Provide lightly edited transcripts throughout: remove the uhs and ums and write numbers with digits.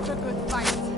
Love a good fight.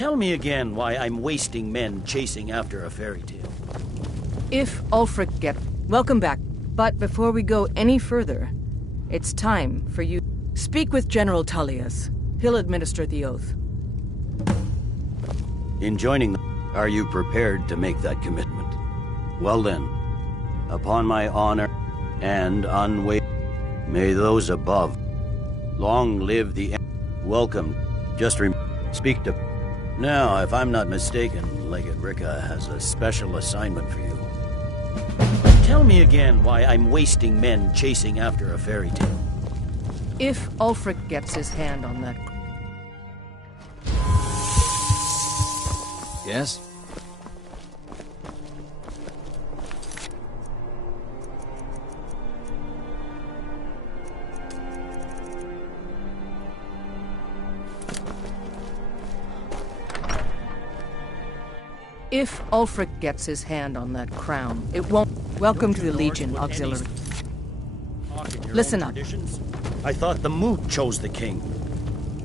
Tell me again why I'm wasting men chasing after a fairy tale. If Ulfric gets... Welcome back. But before we go any further, it's time for you... Speak with General Tullius. He'll administer the oath. In joining them, are you prepared to make that commitment? Well then, upon my honor and unwavering, may those above long live the... Welcome. Just speak to... Now, if I'm not mistaken, Legate Ricka has a special assignment for you. Tell me again why I'm wasting men chasing after a fairy tale. If Ulfric gets his hand on that... Yes? If Ulfric gets his hand on that crown, it won't... Welcome to the Legion Auxiliary. Listen up. I thought the moot chose the king.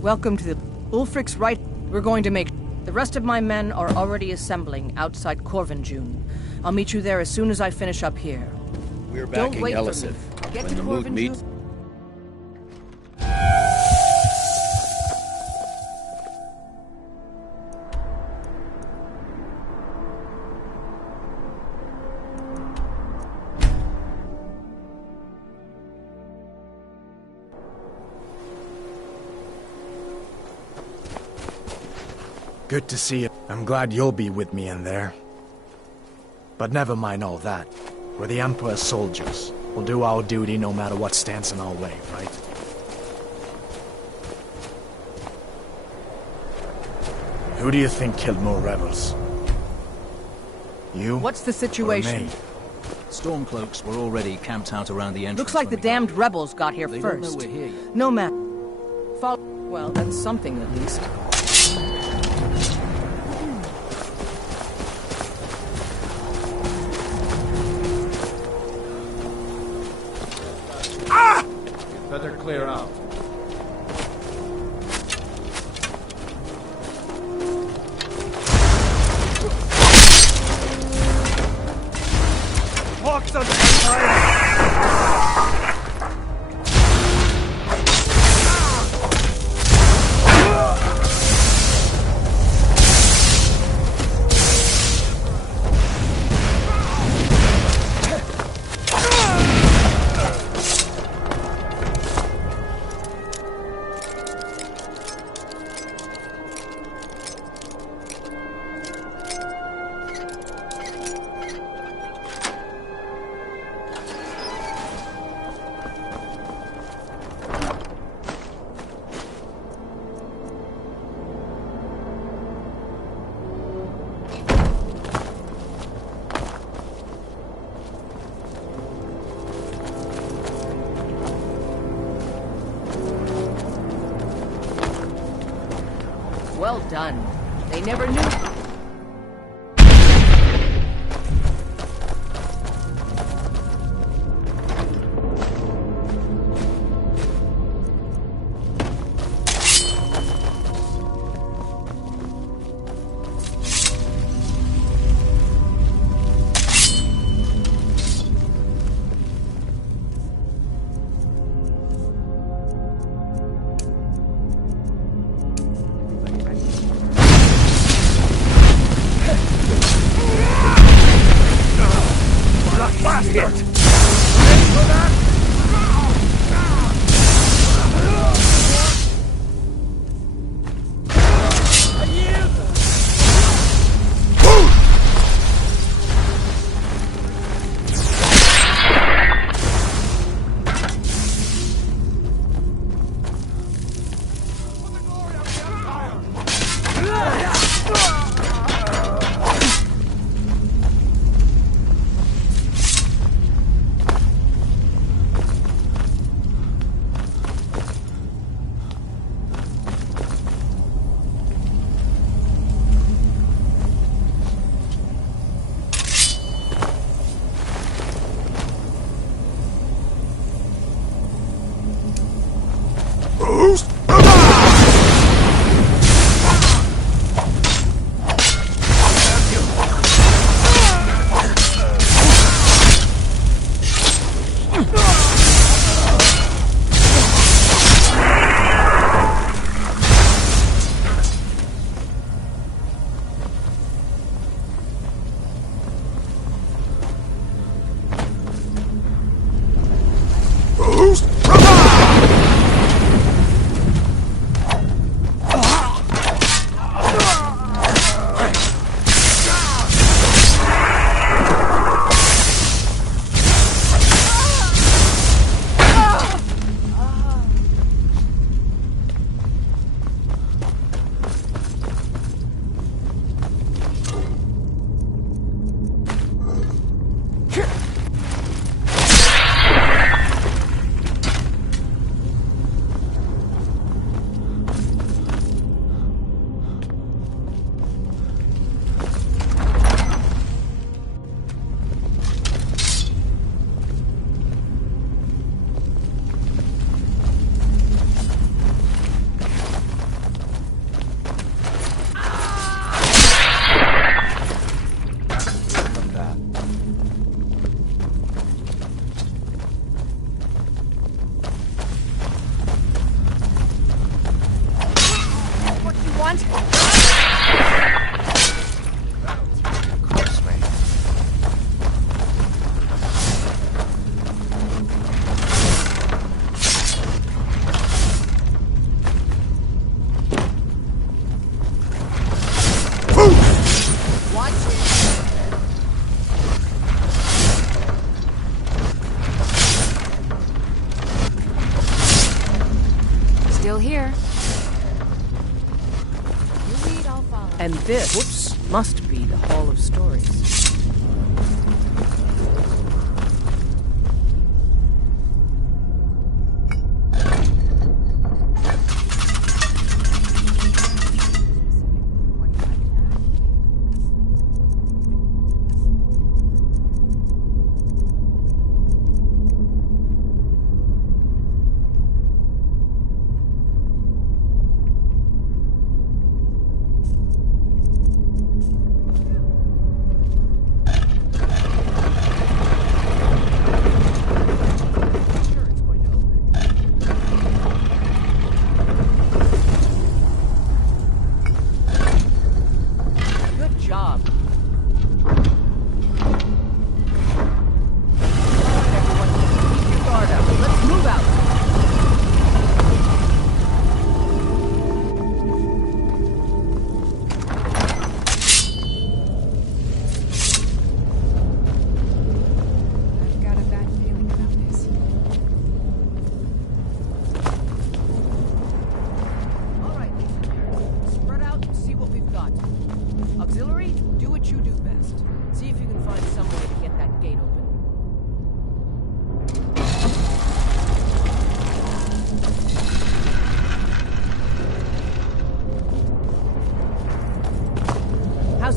Welcome to the... Ulfric's right. We're going to make... The rest of my men are already assembling outside Corvinjune. I'll meet you there as soon as I finish up here. We're backing Elisif. When the moot meets... Good to see you. I'm glad you'll be with me in there. But never mind all that. We're the Emperor's soldiers. We'll do our duty no matter what stands in our way, right? Who do you think killed more rebels? You? What's the situation? Or me? Stormcloaks were already camped out around the entrance. Looks like the damned rebels got here They first. don't know we're here yet. No matter. Well, that's something at least. Better clear out. Hawks under fire! Well done. They never knew. Still here. You lead, I'll follow. And this must be the Hall of Stories.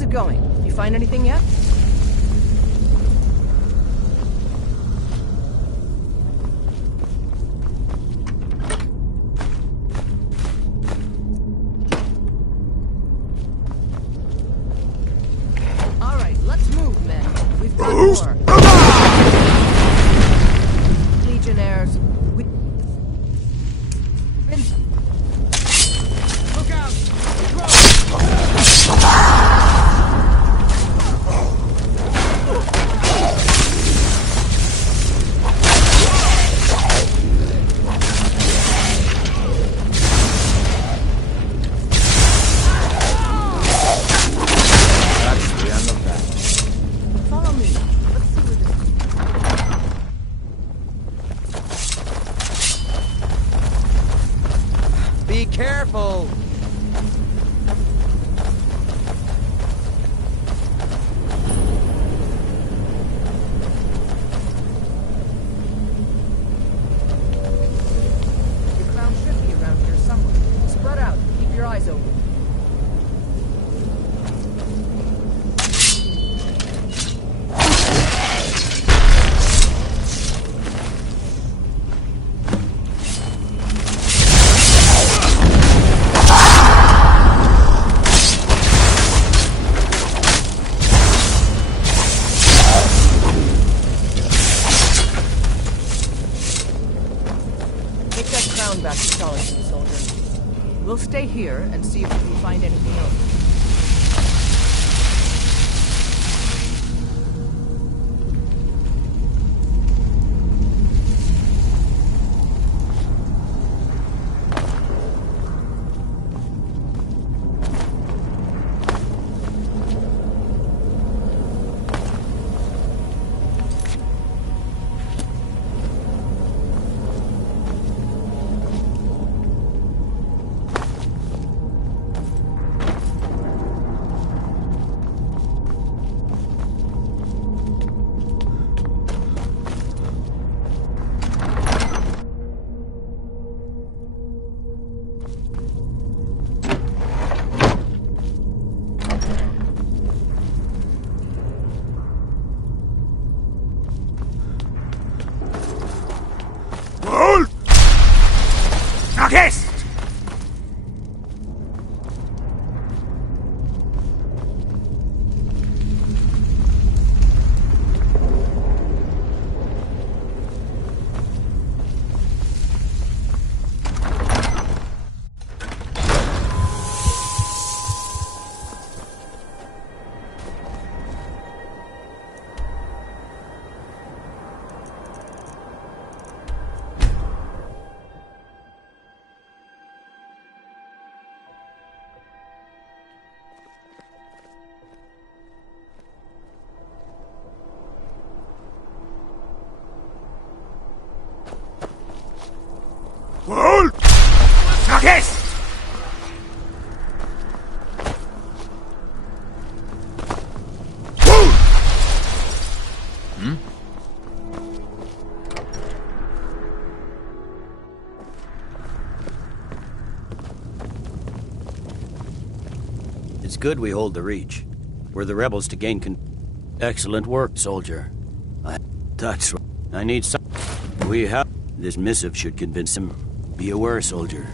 it going? You find anything yet? All right, let's move, men. We've got more. Legionnaires. Look out! That's the end of that. Follow me. Let's see where this. Be careful! Your crown should be around here somewhere. Spread out. Keep your eyes open. Take that crown back to Solitude, soldier. We'll stay here and see if we can find anything else. It's good we hold the Reach. We're the rebels to gain Excellent work, soldier. That's right. I need some... We have... This missive should convince him. Be aware, soldier.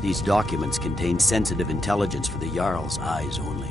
These documents contain sensitive intelligence for the Jarl's eyes only.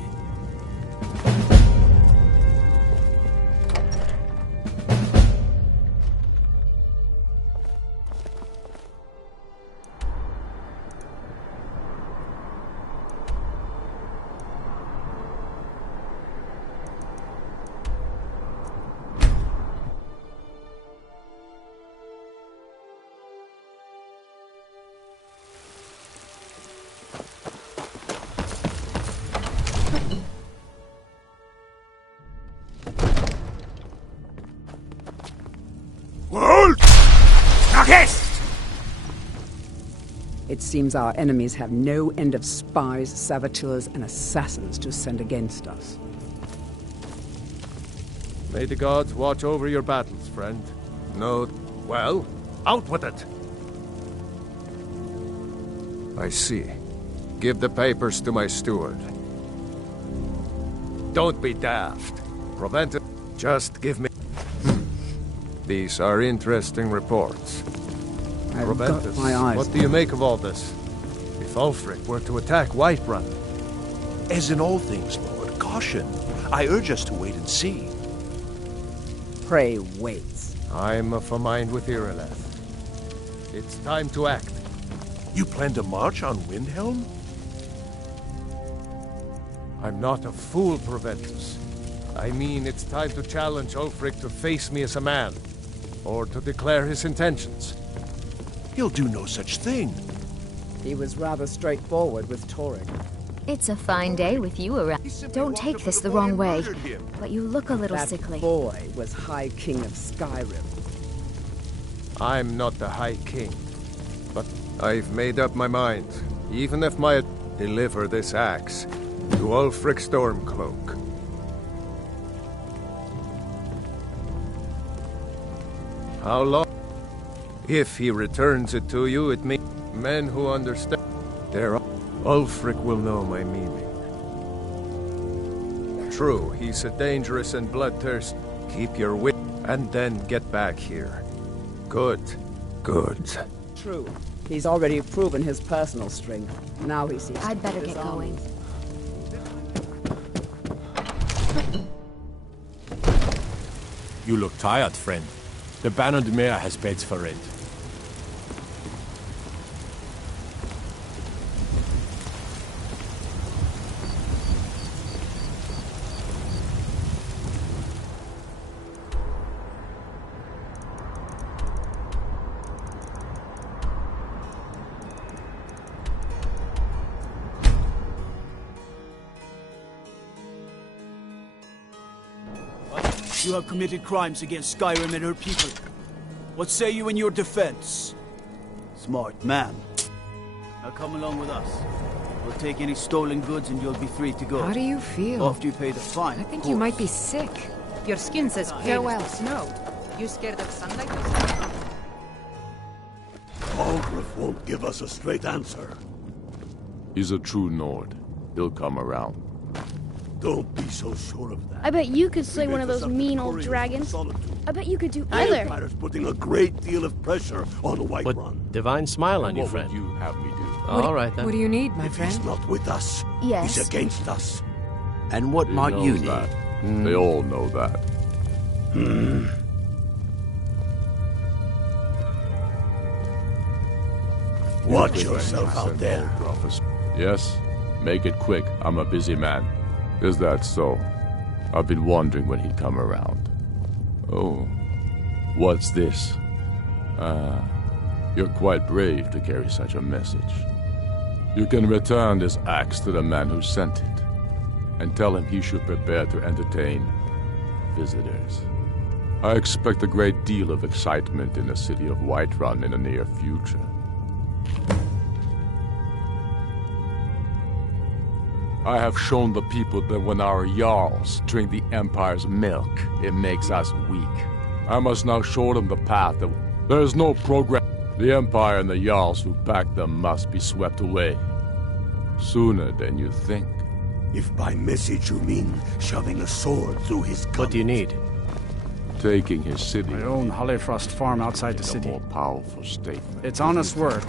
It seems our enemies have no end of spies, saboteurs, and assassins to send against us. May the gods watch over your battles, friend. No... Well, out with it! I see. Give the papers to my steward. don't be daft. Prevent it. Just give me... These are interesting reports. I've got my eyes. What do you make of all this? If Ulfric were to attack Whiterun... As in all things, Lord, caution. I urge us to wait and see. Pray waits. I'm of a mind with Irileth. It's time to act. You plan to march on Windhelm? I'm not a fool, Proventus. I mean, it's time to challenge Ulfric to face me as a man. Or to declare his intentions. He'll do no such thing. He was rather straightforward with Torek. It's a fine day with you around. Don't take this the wrong way, but you look a little That sickly. boy was High King of Skyrim. I'm not the High King. But I've made up my mind. Even if my... deliver this axe to Ulfric Stormcloak. How long? If he returns it to you, it means men who understand their... Ulfric will know my meaning. True, he's a dangerous and bloodthirsty. Keep your wit and then get back here. Good. Good. True. He's already proven his personal strength. Now he sees... I'd better get going. You look tired, friend. The Bannered Mare has beds for rent. You have committed crimes against Skyrim and her people. What say you in your defense? Smart man. Now come along with us. We'll take any stolen goods and you'll be free to go. How do you feel? After you pay the fine. I think you might be sick. Your skin says pale as the snow. You scared of sunlight yourself? Algrif won't give us a straight answer. He's a true Nord. He'll come around. Don't be so sure of that. I bet you could slay one of those mean old dragons. I bet you could do either. Empire's putting a great deal of pressure on Whiterun. Divine smile on you, friend. What would you have me do? All right, then. What do you need, my If friend? he's not with us, Yes. he's against us. And what He might you knows need? that. They all know that. Watch yourself out there. Yes? Make it quick. I'm a busy man. Is that so? I've been wondering when he'd come around. Oh. What's this? You're quite brave to carry such a message. You can return this axe to the man who sent it, and tell him he should prepare to entertain visitors. I expect a great deal of excitement in the city of Whiterun in the near future. I have shown the people that when our Jarls drink the Empire's milk, it makes us weak. I must now show them the path that there is no progress. The Empire and the Jarls who back them must be swept away. Sooner than you think. If by message you mean shoving a sword through his gut. What do you need? Taking his city. I own Hollifrost farm outside the is a city. more powerful statement. It's honest work.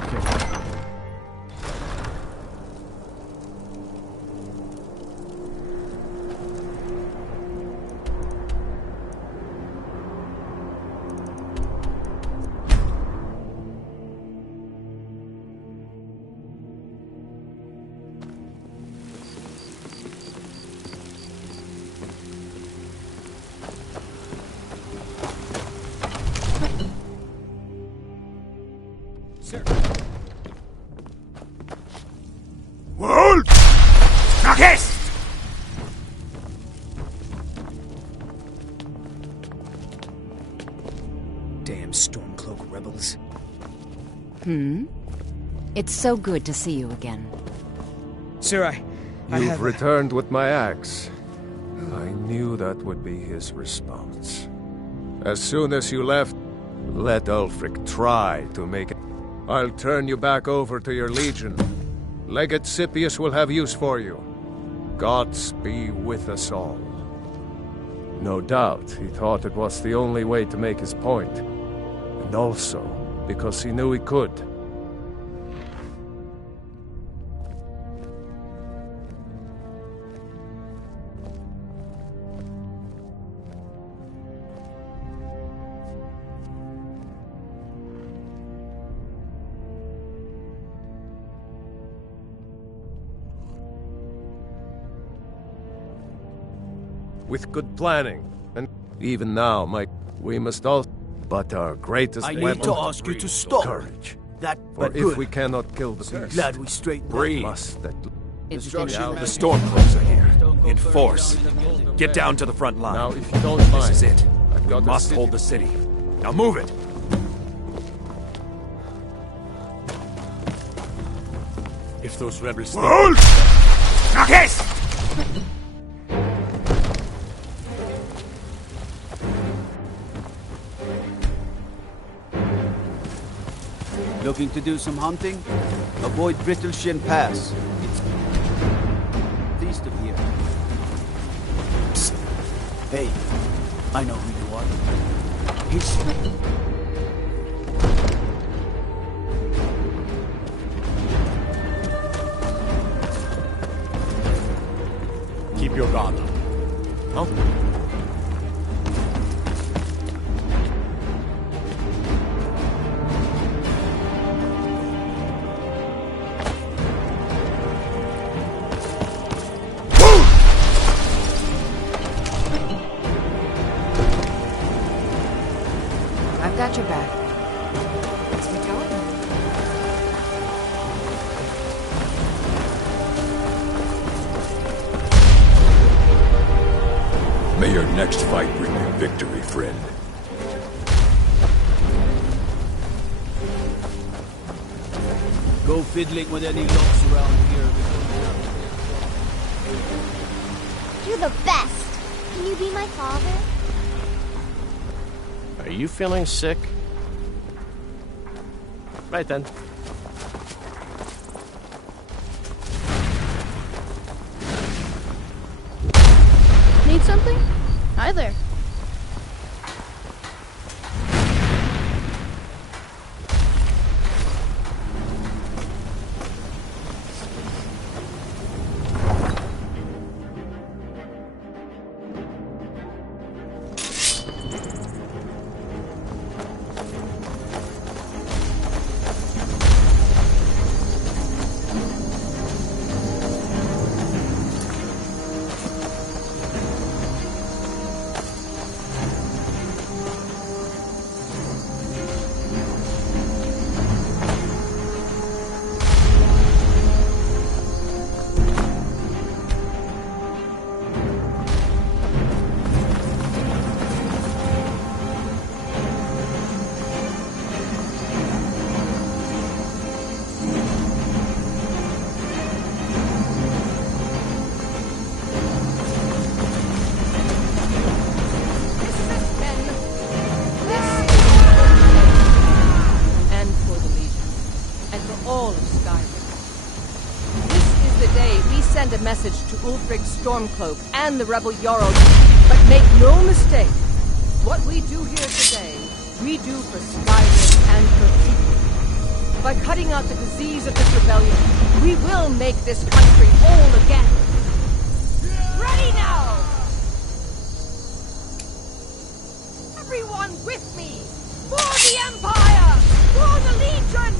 World! Yes! Damn Stormcloak rebels. It's so good to see you again. Sir, You've returned with my axe. I knew that would be his response. As soon as you left, let Ulfric try to make it. I'll turn you back over to your legion. Legate Scipius will have use for you. gods be with us all. No doubt he thought it was the only way to make his point, and also because he knew he could. With good planning, and even now, we must all. But our greatest I weapon need to ask you to stop. Courage. That, For but if good. we cannot kill the beast, Glad we straightened we that. must at Destruction. The Stormcloaks are here. In force. Get down to the front line. Now, if you don't mind, This is it. I've got We a must city- hold the city. Now move it! If those rebels... Nakes! Looking to do some hunting? Avoid Brittleshin Pass. It's east of here. Psst. Hey, I know who you are. He's... Keep your guard up. Huh? I've got your back. Let's get going. May your next fight bring you victory, friend. Go fiddling with any locks around here. You're the best. Can you be my father? Are you feeling sick? Right then. Need something? Hi there. And for the Legion. And for all of Skyrim. This is the day we send a message to Ulfric Stormcloak and the rebel Jarls. But make no mistake, what we do here today, we do for Skyrim and her people. By cutting out the disease of this rebellion, we will make this country whole again. Ready now! Everyone with me! For the Empire! For the Legion!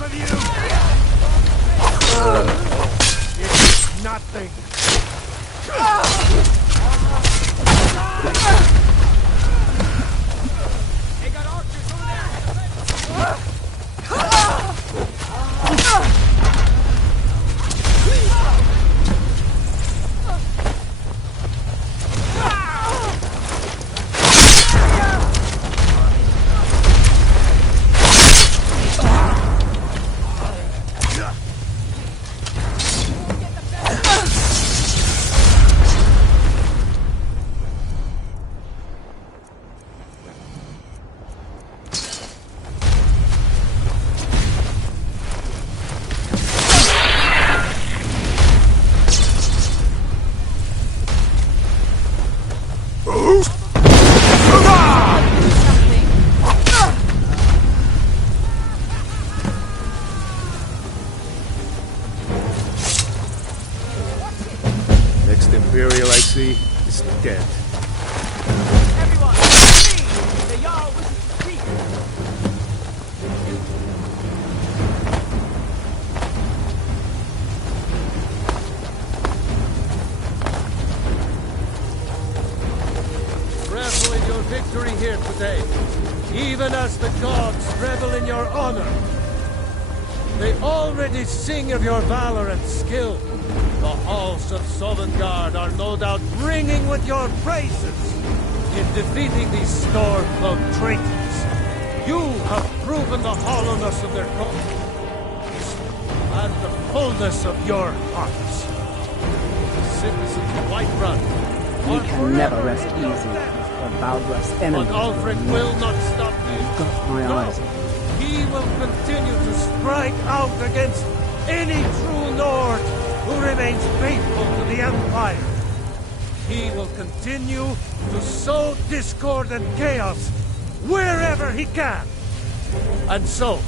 enough of you! It's nothing. They got archers over there! Next Imperial I see is dead. Everyone, please! The Jarl wishes to speak! Revel in your victory here today, even as the gods revel in your honor. They already sing of your valor and skill. The halls of Sovngarde are no doubt ringing with your praises. In defeating these storm-cloaked traitors, you have proven the hollowness of their cause and the fullness of your hearts. The citizens of Whiterun We are can never forever rest in easy your if debt. the Baldra's enemies But Ulfric will not stop you. I've got my No. eyes. He will continue to strike out against any true Nord who remains faithful to the Empire. He will continue to sow discord and chaos wherever he can. And so,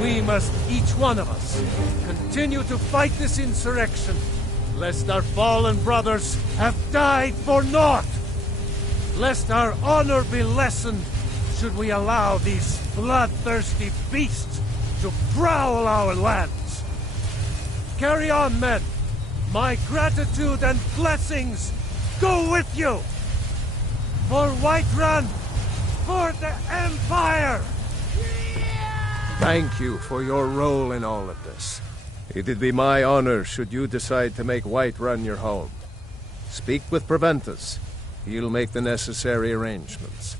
we must, each one of us, continue to fight this insurrection, lest our fallen brothers have died for naught. Lest our honor be lessened should we allow these bloodthirsty beasts to prowl our lands. Carry on, men. My gratitude and blessings go with you. For Whiterun, for the Empire! Thank you for your role in all of this. It'd be my honor should you decide to make Whiterun your home. Speak with Preventus. He'll make the necessary arrangements.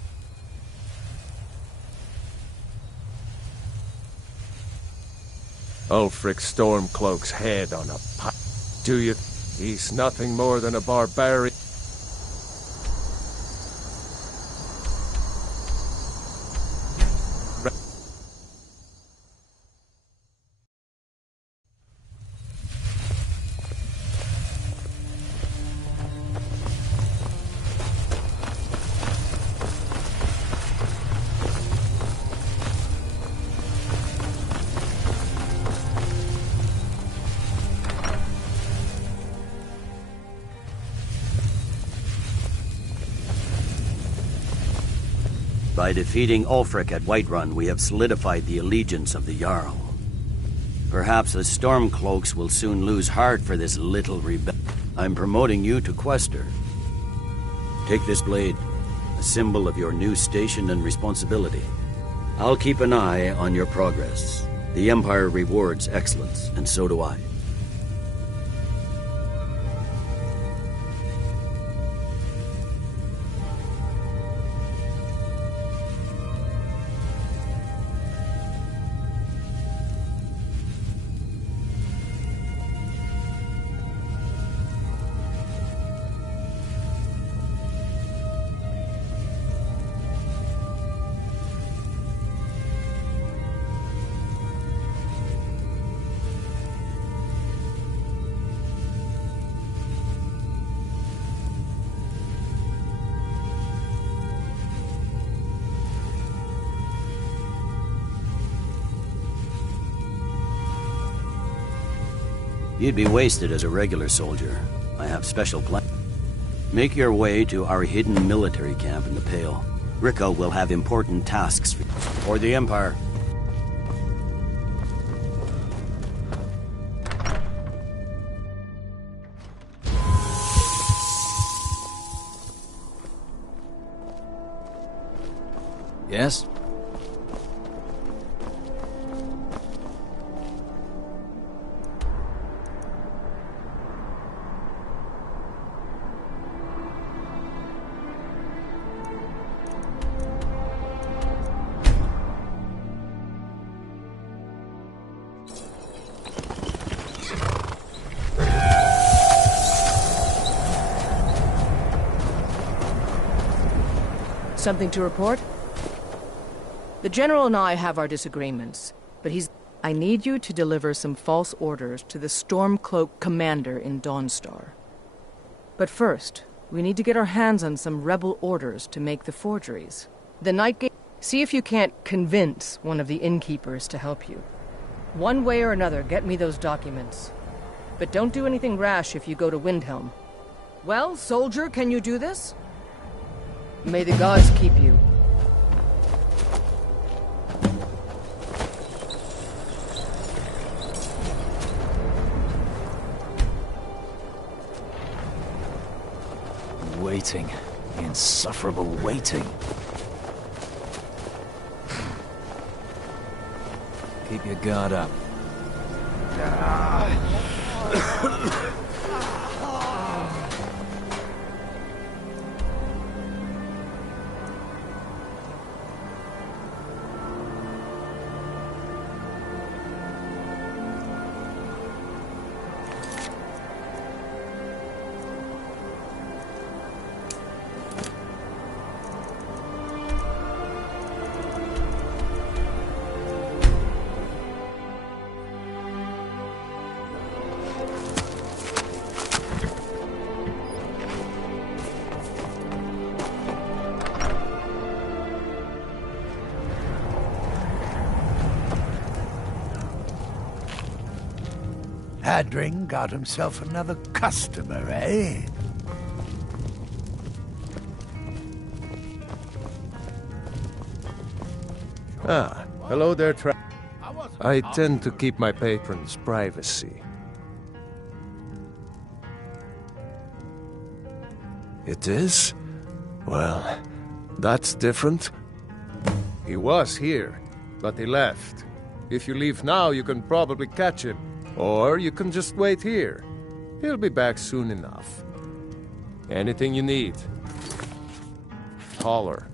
Ulfric Stormcloak's head on a pike. Do you? He's nothing more than a barbarian. By defeating Ulfric at Whiterun, we have solidified the allegiance of the Jarl. Perhaps the Stormcloaks will soon lose heart for this little rebellion. I'm promoting you to Quester. Take this blade, a symbol of your new station and responsibility. I'll keep an eye on your progress. The Empire rewards excellence, and so do I. You'd be wasted as a regular soldier. I have special plans. Make your way to our hidden military camp in the Pale. Rico will have important tasks for the Empire. Yes? Something to report? The General and I have our disagreements, but I need you to deliver some false orders to the Stormcloak commander in Dawnstar. But first, we need to get our hands on some rebel orders to make the forgeries. The Nightgate... See if you can't convince one of the innkeepers to help you. One way or another, get me those documents. But don't do anything rash if you go to Windhelm. Well, soldier, can you do this? May the gods keep you. Waiting. The insufferable waiting. Keep your guard up. Hadring got himself another customer, eh? Ah, hello there, I tend to keep my patrons' privacy. It is? Well, that's different. He was here, but he left. If you leave now, you can probably catch him. Or you can just wait here. He'll be back soon enough. Anything you need, holler.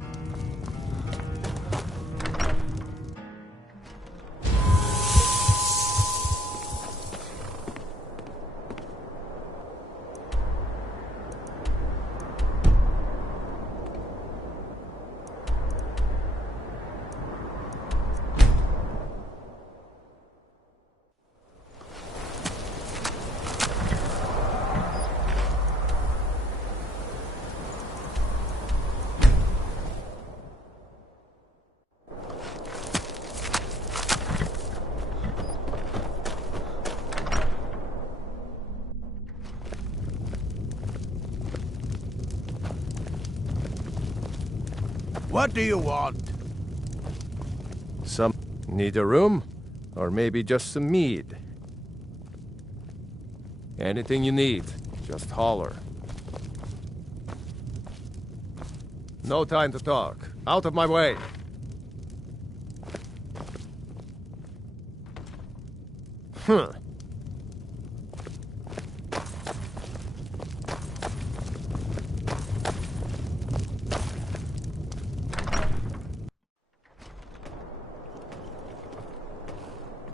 What do you want? Some need a room? Or maybe just some mead? Anything you need, just holler. No time to talk. Out of my way! Huh.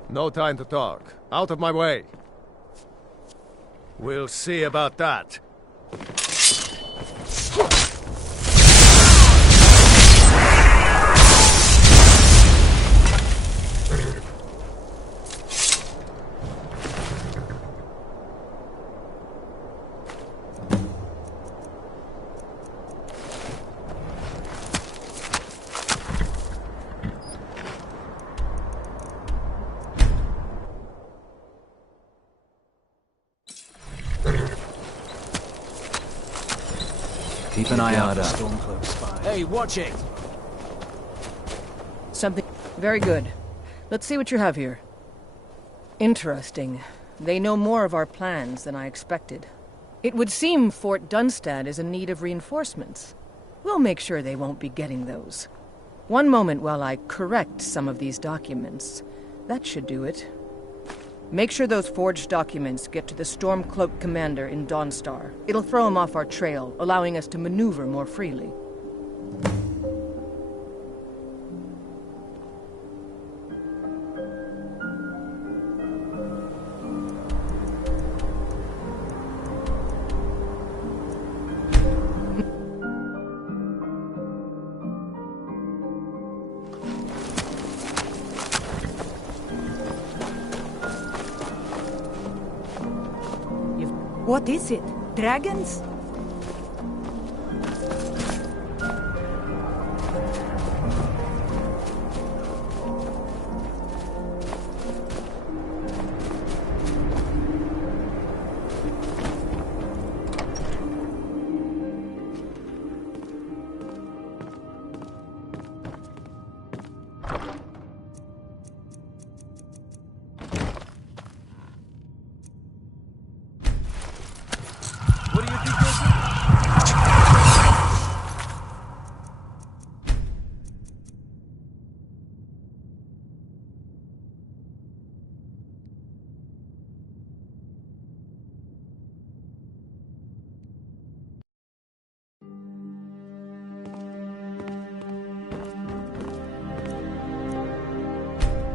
No time to talk. Out of my way. We'll see about that. Keep an eye out. Hey, watch it! Something very good. Let's see what you have here. Interesting. They know more of our plans than I expected. It would seem Fort Dunstad is in need of reinforcements. We'll make sure they won't be getting those. One moment while I correct some of these documents. That should do it. Make sure those forged documents get to the Stormcloak commander in Dawnstar. It'll throw him off our trail, allowing us to maneuver more freely. What is it? Dragons?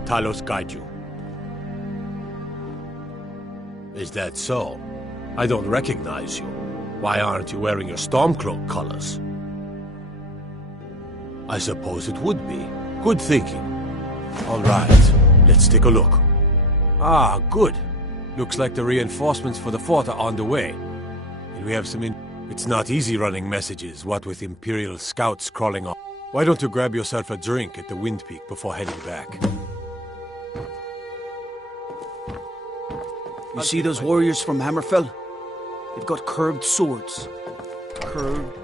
Talos guide you. Is that so? I don't recognize you. Why aren't you wearing your Stormcloak colors? I suppose it would be. Good thinking. All right, let's take a look. Ah, good. Looks like the reinforcements for the fort are on the way. And we have some It's not easy running messages, what with Imperial scouts crawling on. Why don't you grab yourself a drink at the Wind Peak before heading back? You see those warriors from Hammerfell? They've got curved swords. Curved.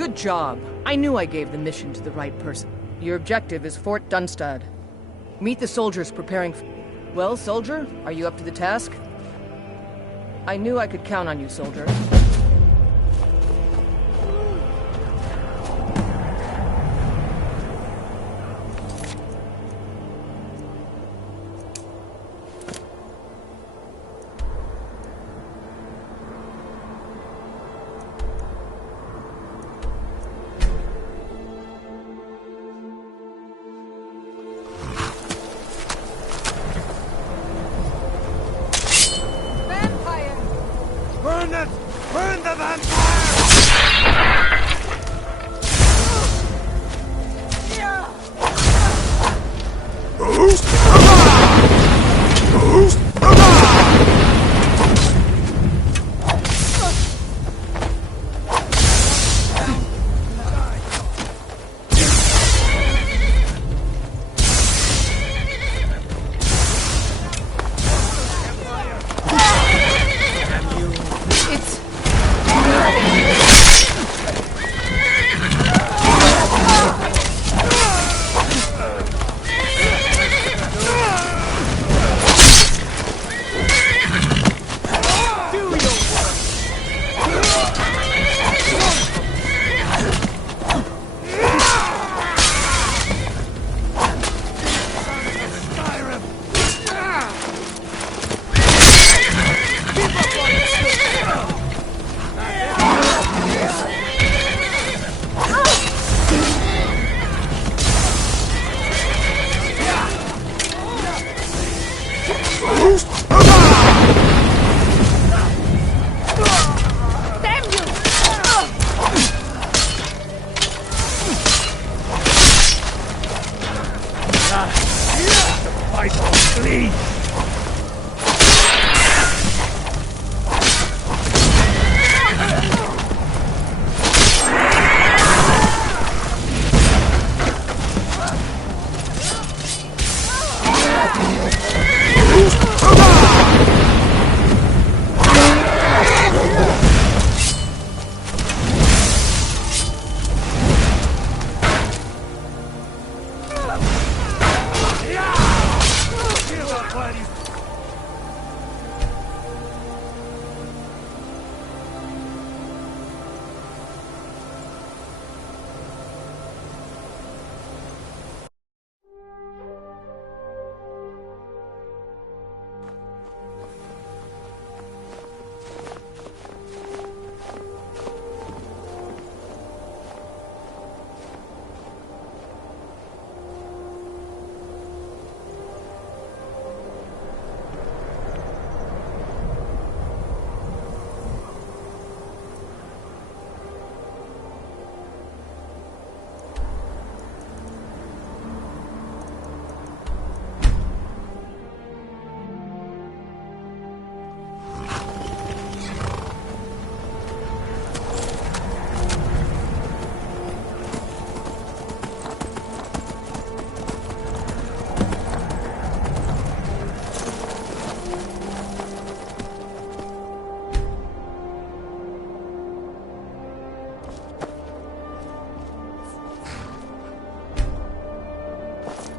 Good job. I knew I gave the mission to the right person. Your objective is Fort Dunstad. Meet the soldiers preparing Well, soldier, are you up to the task? I knew I could count on you, soldier. Burn it! Burn the vampire!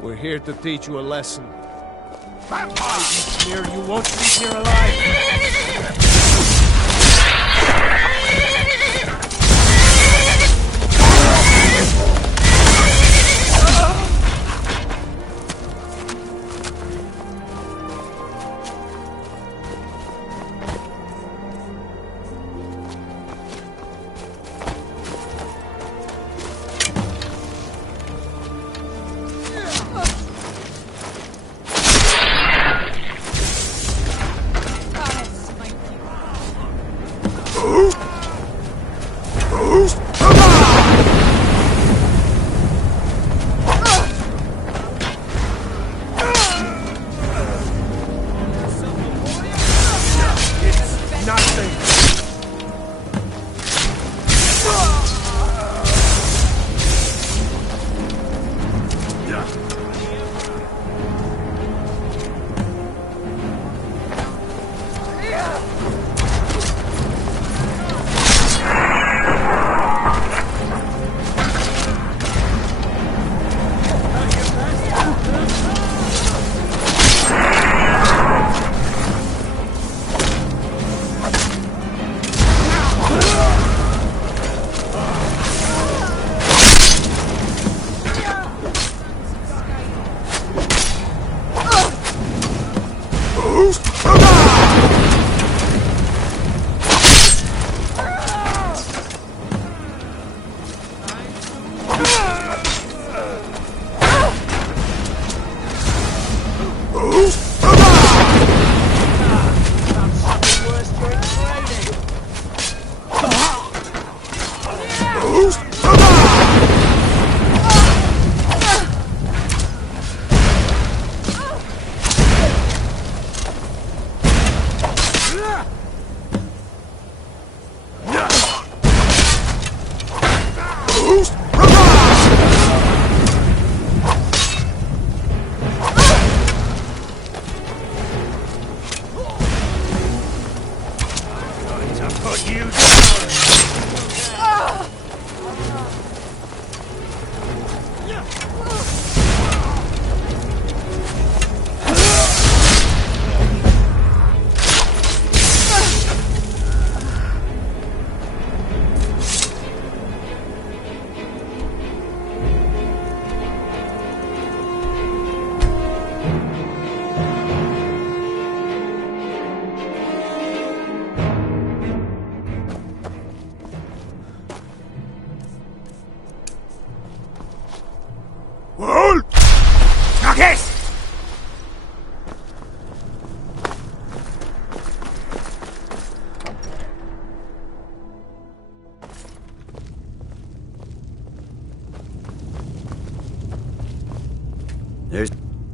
We're here to teach you a lesson. Here, you won't leave here alive.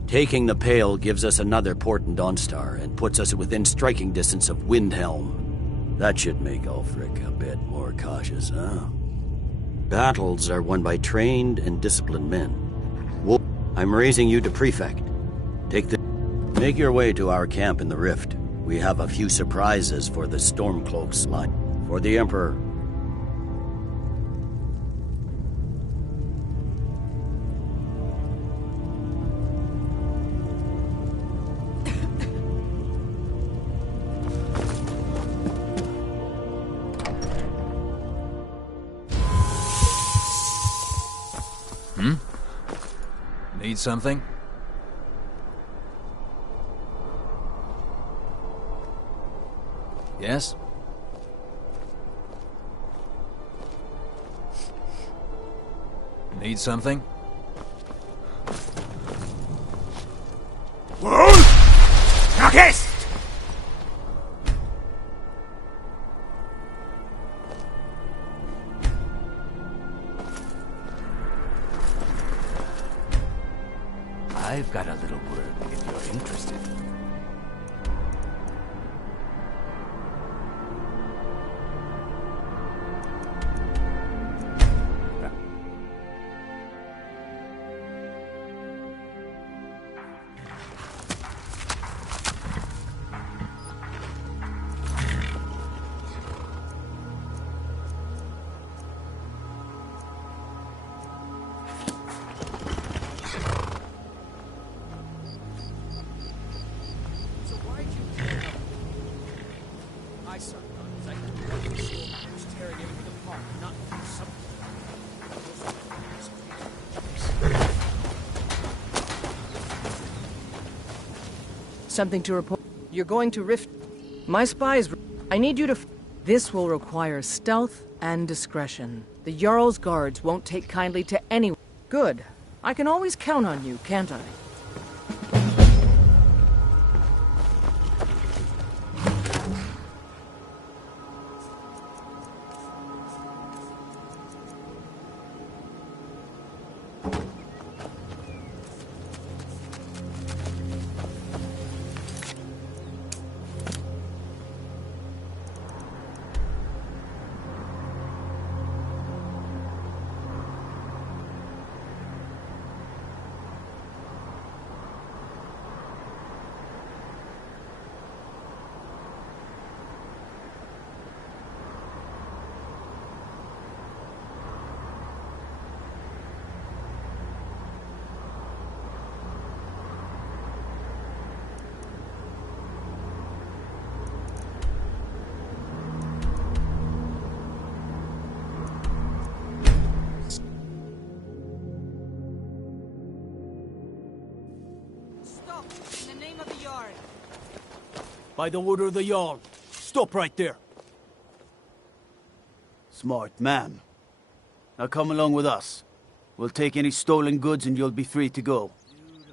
Taking the Pale gives us another port in Dawnstar and puts us within striking distance of Windhelm. That should make Ulfric a bit more cautious, huh? Battles are won by trained and disciplined men. Wolf, I'm raising you to Prefect. Take the... Make your way to our camp in the Rift. We have a few surprises for the Stormcloaks line. For the Emperor. Need something? Yes? Need something? Haste! I've got a little word if you're interested. Something to report. You're going to Rift. My spies. I need you to. This will require stealth and discretion. The Jarl's guards won't take kindly to anyone. Good. I can always count on you, can't I? By the order of the Jarl. Stop right there. Smart man. Now come along with us. We'll take any stolen goods and you'll be free to go.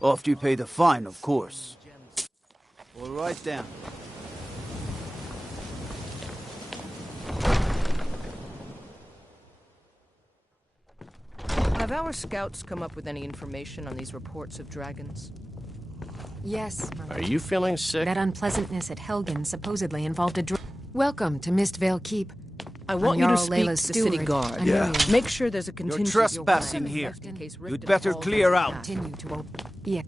After you pay the fine, of course. All right then. Have our scouts come up with any information on these reports of dragons? Yes. Are you feeling sick? That unpleasantness at Helgen supposedly involved a Welcome to Mistvale Keep. I want you to speak to the city steward, guard. Yeah. Make sure there's a You're contingency. trespassing here. You'd better clear out. Yeah.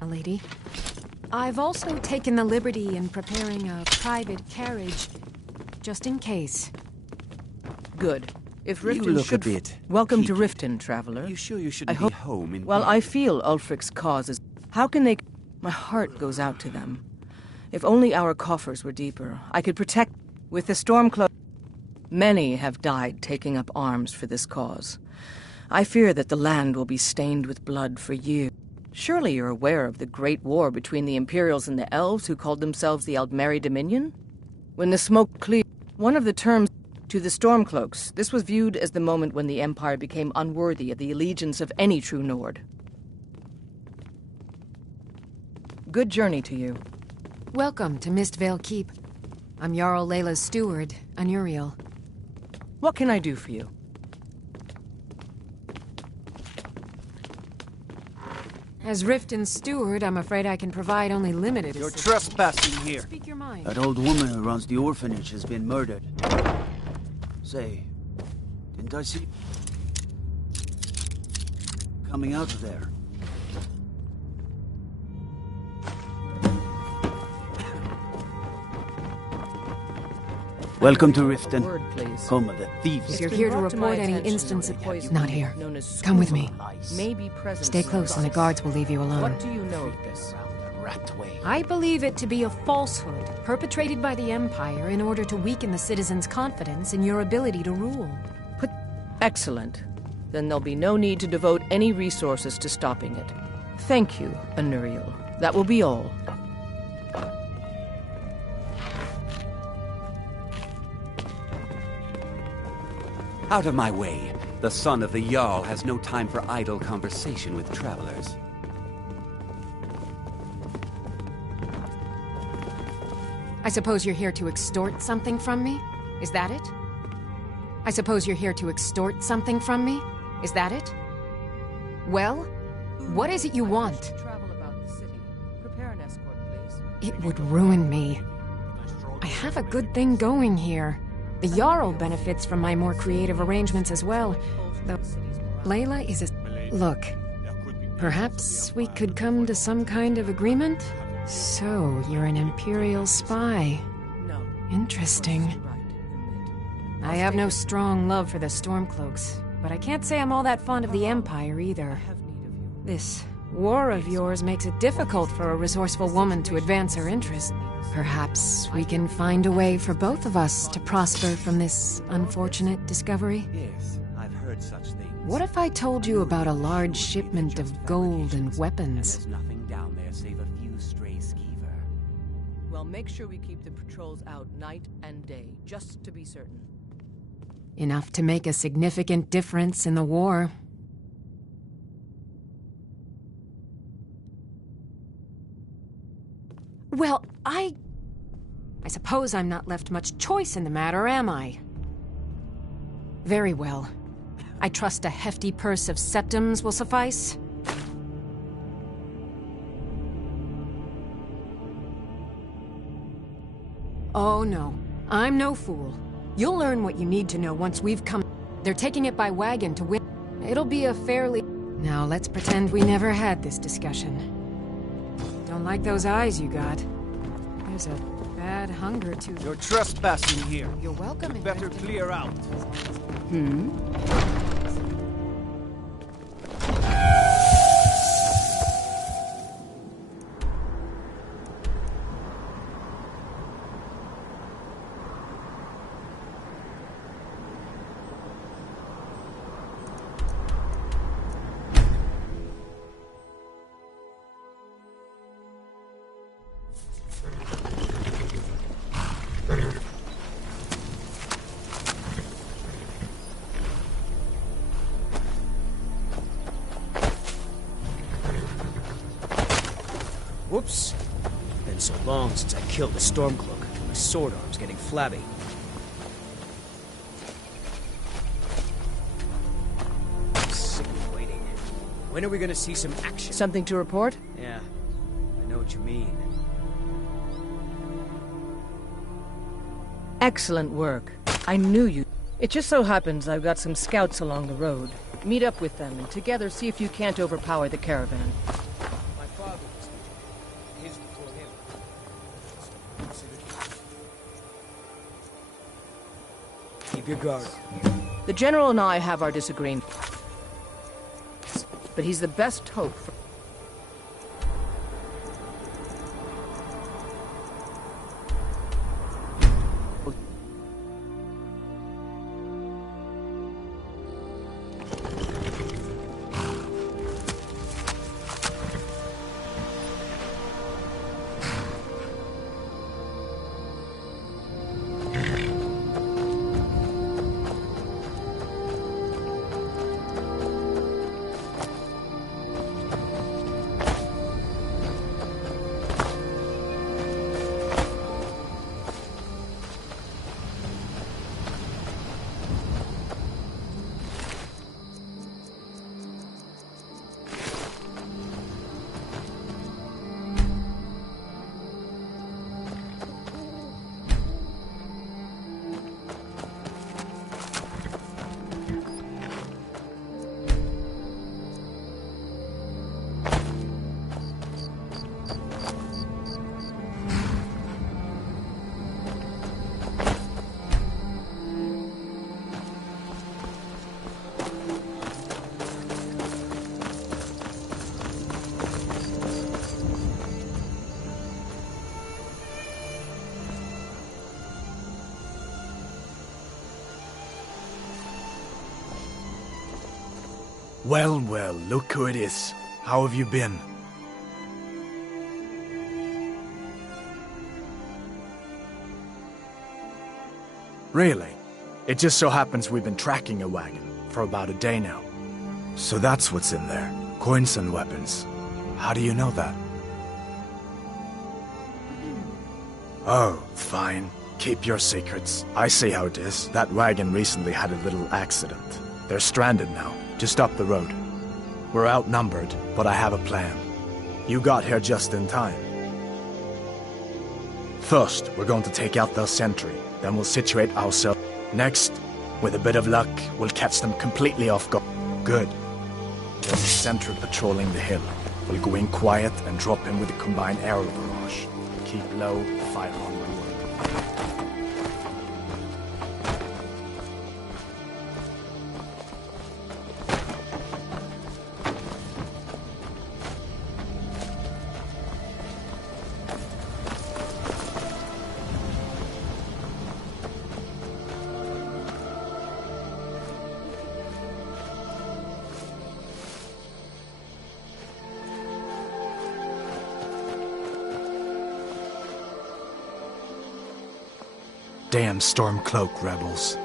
A lady. I've also taken the liberty in preparing a private carriage, just in case. Good. If You Riften look a should... bit Welcome to Riften, traveler. You sure you I shouldn't hope... be home in... Well, I feel Ulfric's cause is... How can they... My heart goes out to them. If only our coffers were deeper, I could protect... With the Stormcloak... Many have died taking up arms for this cause. I fear that the land will be stained with blood for years. Surely you're aware of the Great War between the Imperials and the Elves who called themselves the Aldmeri Dominion? When the smoke cleared, one of the terms to the Stormcloaks, this was viewed as the moment when the Empire became unworthy of the allegiance of any true Nord. Good journey to you. Welcome to Mistvale Keep. I'm Jarl Layla's steward, Anuriel. What can I do for you? As Riften's steward, I'm afraid I can provide only limited You're assistance. trespassing here. Speak your mind. That old woman who runs the orphanage has been murdered. Say, didn't I see... coming out of there? Welcome to Riften, Word, please. home of the thieves. If you're here to report any instance of poison, not here. Come with me. Stay close and the guards will leave you alone. What do you know of this? I believe it to be a falsehood perpetrated by the Empire in order to weaken the citizens' confidence in your ability to rule. Excellent. Then there'll be no need to devote any resources to stopping it. Thank you, Anuriel. That will be all. Out of my way. The son of the Jarl has no time for idle conversation with travelers. I suppose you're here to extort something from me? Is that it? I suppose you're here to extort something from me? Is that it? Well, what is it you want? It would ruin me. I have a good thing going here. The Jarl benefits from my more creative arrangements as well. Though Layla is a... Look, perhaps we could come to some kind of agreement? So, you're an Imperial spy. No. Interesting. I have no strong love for the Stormcloaks, but I can't say I'm all that fond of the Empire either. This war of yours makes it difficult for a resourceful woman to advance her interests. Perhaps we can find a way for both of us to prosper from this unfortunate discovery? Yes, I've heard such things. What if I told you about a large shipment of gold and weapons? There's nothing down there save a few stray skeever. Well, make sure we keep the patrols out night and day, just to be certain. Enough to make a significant difference in the war. Well, I suppose I'm not left much choice in the matter, am I? Very well. I trust a hefty purse of septims will suffice. Oh no, I'm no fool. You'll learn what you need to know once we've come. They're taking it by wagon to win. It'll be a fairly... Now let's pretend we never had this discussion. Don't like those eyes you got. There's a bad hunger to... You're trespassing here. You're welcome. You better clear out. Whoops. Been so long since I killed the Stormcloak. My sword arm's getting flabby. I'm sick of waiting. When are we gonna see some action? Something to report? Yeah, I know what you mean. Excellent work. I knew you. It just so happens I've got some scouts along the road. Meet up with them and together see if you can't overpower the caravan. My father was his before him. Keep your guard. The General and I have our disagreement. But he's the best hope for... Well, well, look who it is. How have you been? Really? It just so happens we've been tracking a wagon for about a day now. So that's what's in there. Coins and weapons. How do you know that? Oh, fine. Keep your secrets. I see how it is. That wagon recently had a little accident. They're stranded now, just up the road. We're outnumbered, but I have a plan. You got here just in time. First, we're going to take out their sentry. Then we'll situate ourselves. Next, with a bit of luck, we'll catch them completely off guard. Good. There's a sentry patrolling the hill. We'll go in quiet and drop him with a combined arrow barrage. Keep low, fire on my word. Damn Stormcloak rebels.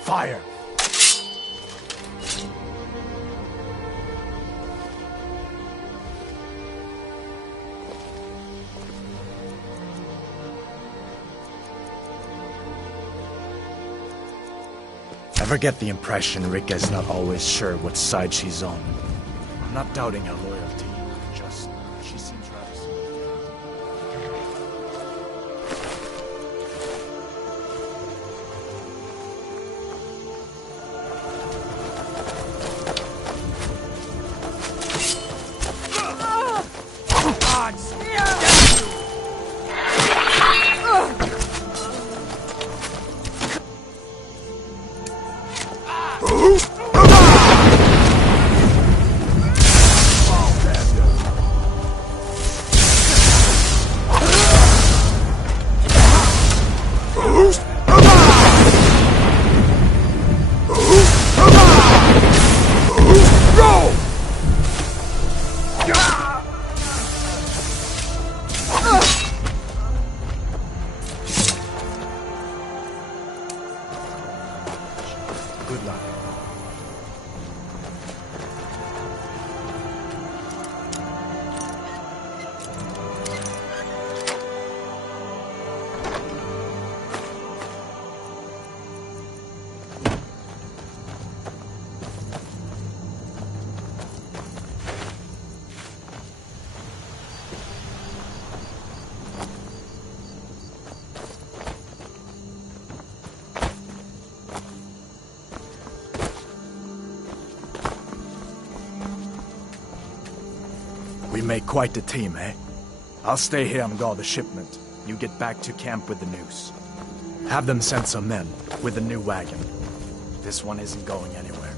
Fire! Ever get the impression Rika's not always sure what side she's on? I'm not doubting her loyalty, just she seems rather good luck. We make quite the team, eh? I'll stay here and guard the shipment. You get back to camp with the news. Have them send some men with a new wagon. This one isn't going anywhere.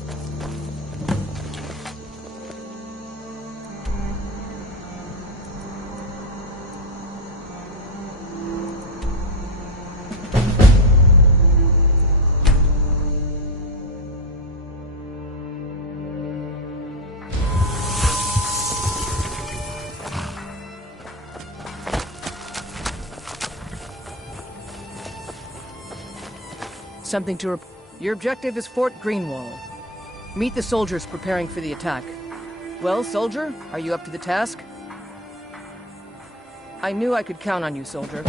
Something to report. Your objective is Fort Greenwall. Meet the soldiers preparing for the attack. Well, soldier, are you up to the task? I knew I could count on you, soldier.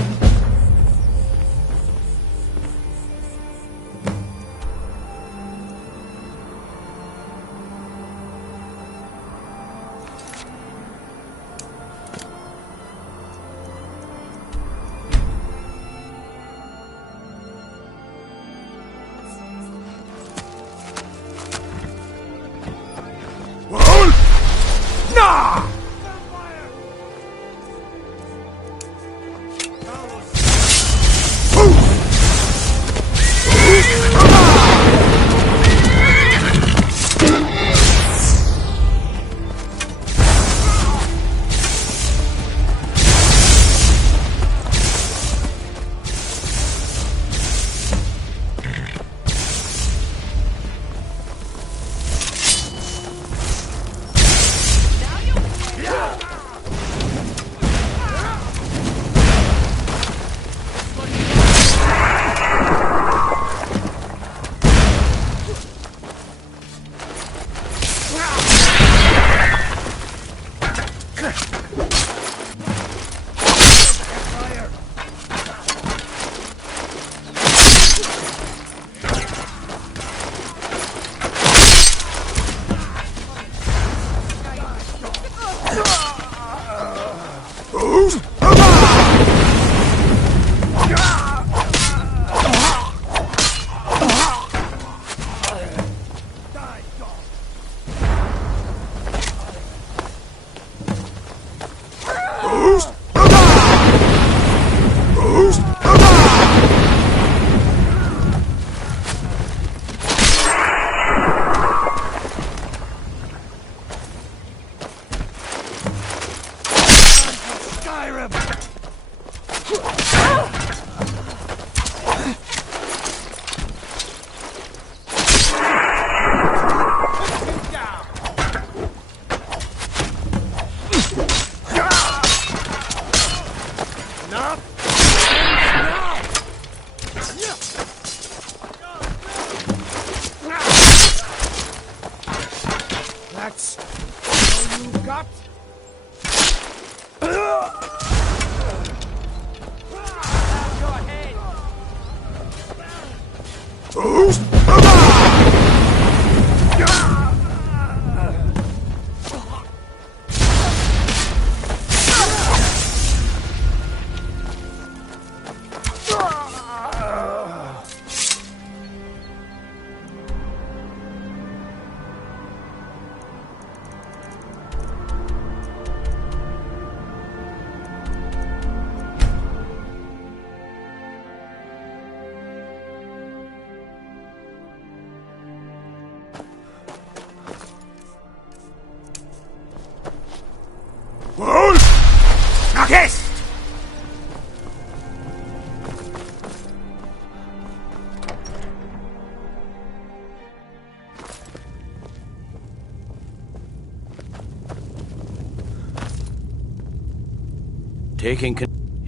That's all you got?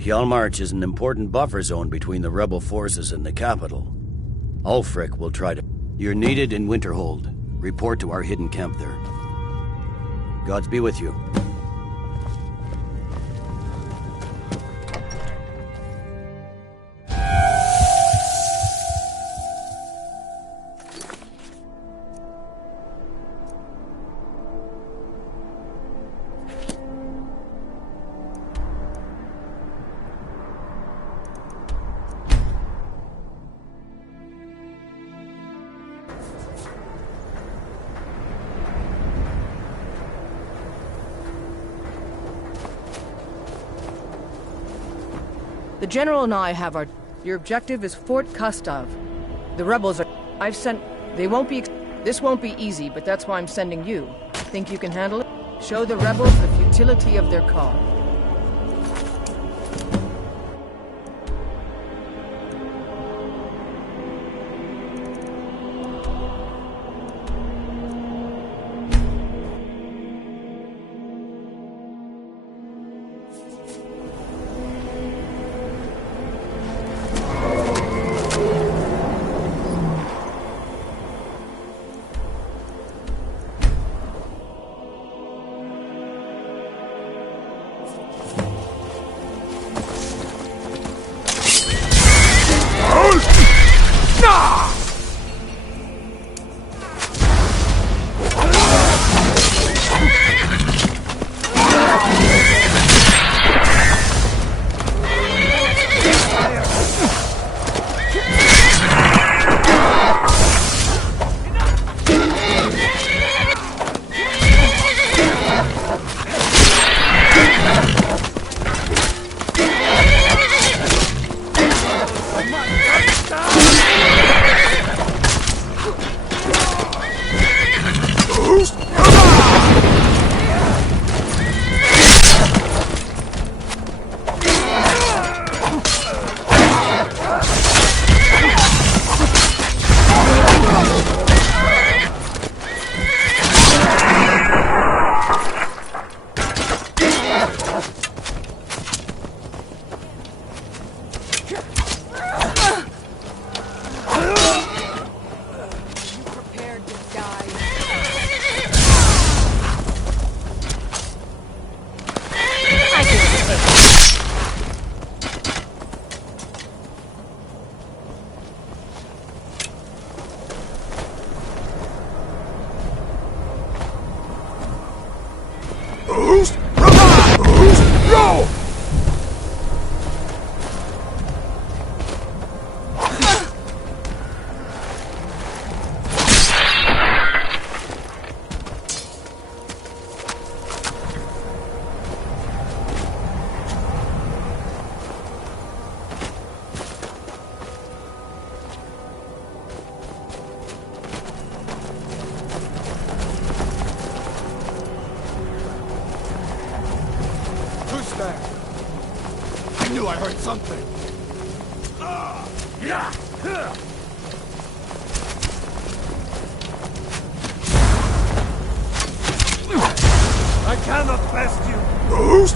Hjalmarch is an important buffer zone between the rebel forces and the capital. Ulfric will try to... You're needed in Winterhold. Report to our hidden camp there. Gods be with you. The General and I have our... Your objective is Fort Gustav. The rebels are... I've sent... They won't be... This won't be easy, but that's why I'm sending you. Think you can handle it? Show the rebels the futility of their cause. knew I heard something! Yeah! I cannot best you! Boost!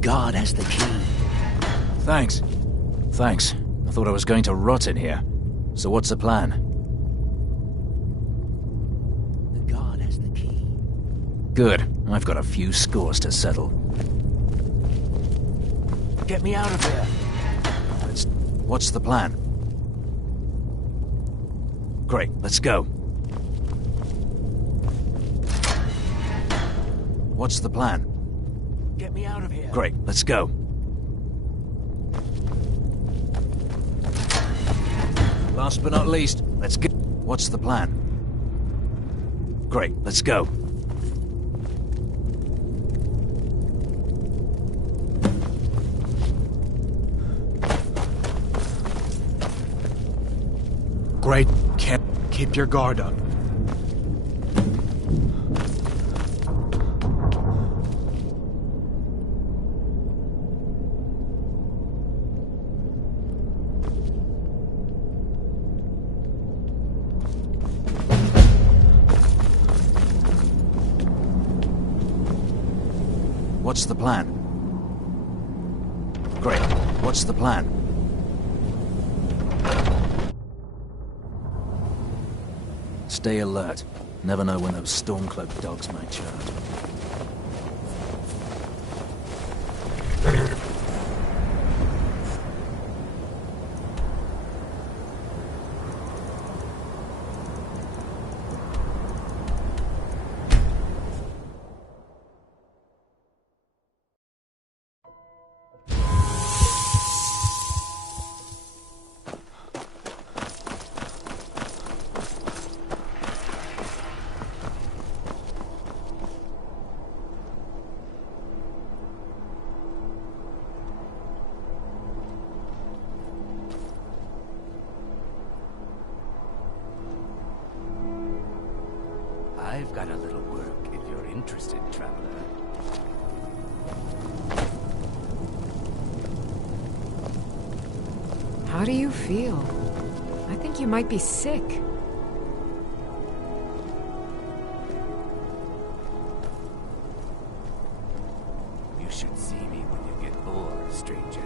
God has the key. Thanks. Thanks. I thought I was going to rot in here. So what's the plan? The God has the key. Good. I've got a few scores to settle. Get me out of here. What's the plan? Great, let's go. What's the plan? Get me out of here. Great, let's go. Last but not least, let's go. What's the plan? Great, let's go. Great. Keep your guard up. What's the plan? Great. What's the plan? Stay alert. Never know when those Stormcloak dogs might show up. I've got a little work if you're interested, traveler. How do you feel? I think you might be sick. You should see me when you get bored, stranger.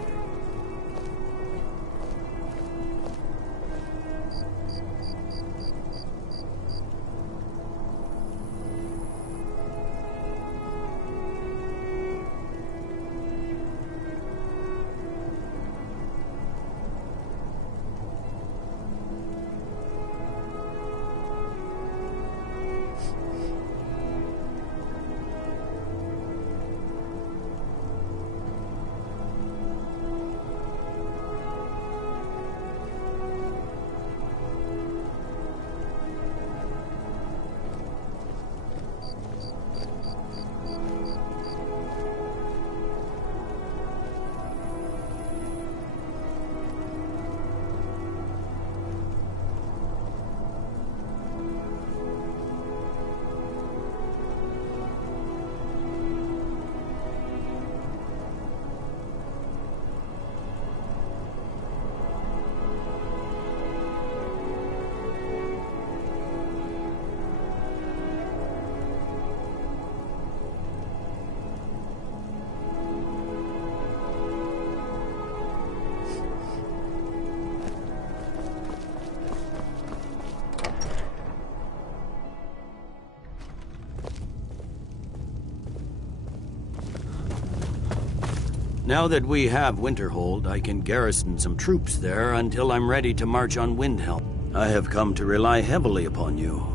Now that we have Winterhold, I can garrison some troops there until I'm ready to march on Windhelm. I have come to rely heavily upon you.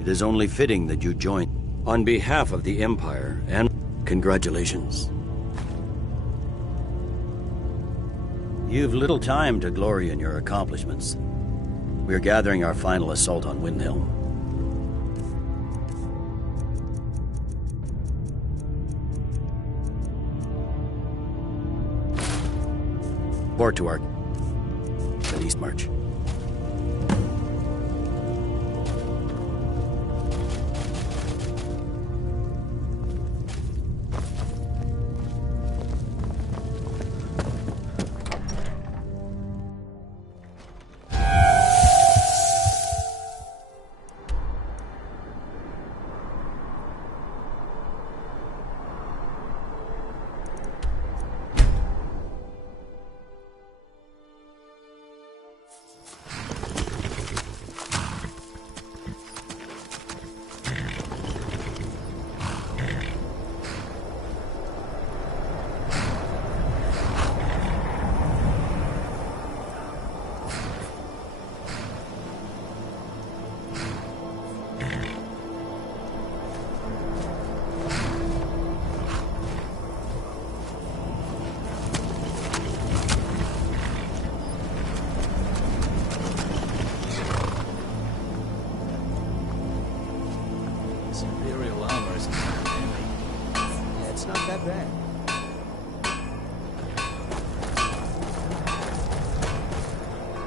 It is only fitting that you join. On behalf of the Empire, and congratulations. You've little time to glory in your accomplishments. We're gathering our final assault on Windhelm. Report to our East March.